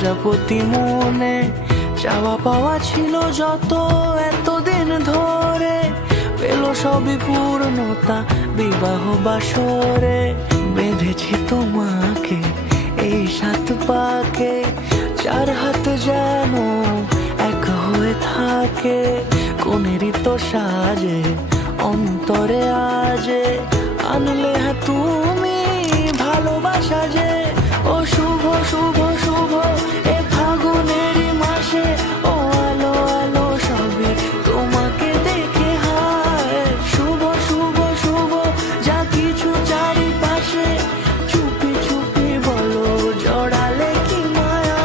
প্রজাপতি মনে চাওয়া পাওয়া ছিল যত এতদিন ধরে, পেল সবই পূর্ণতা বিবাহ বাসরে। বেঁধেছি তোমাকে এই 7 পাকে, 4 হাত যেন এক হয়ে থাকে। কোনেরই তো সাজে অন্তরে আজে, আনলে হ্যাঁ তুমি ভালোবাসা যে। ও শুভ শুভ শুভ এ ফাগুনেরই মাসে, ও আলো আলো সবে তোমাকে দেখে হায়। শুভ শুভ শুভ যা কিছু চারিপাশে, চুপি চুপি বলো জড়ালে কি মায়া।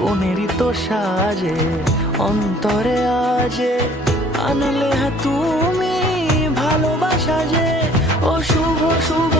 কোনেরই তো সাজে অন্তরে আজে, আনলে হ্যাঁ তুমি ভালোবাসা যে। ও শুভ শুভ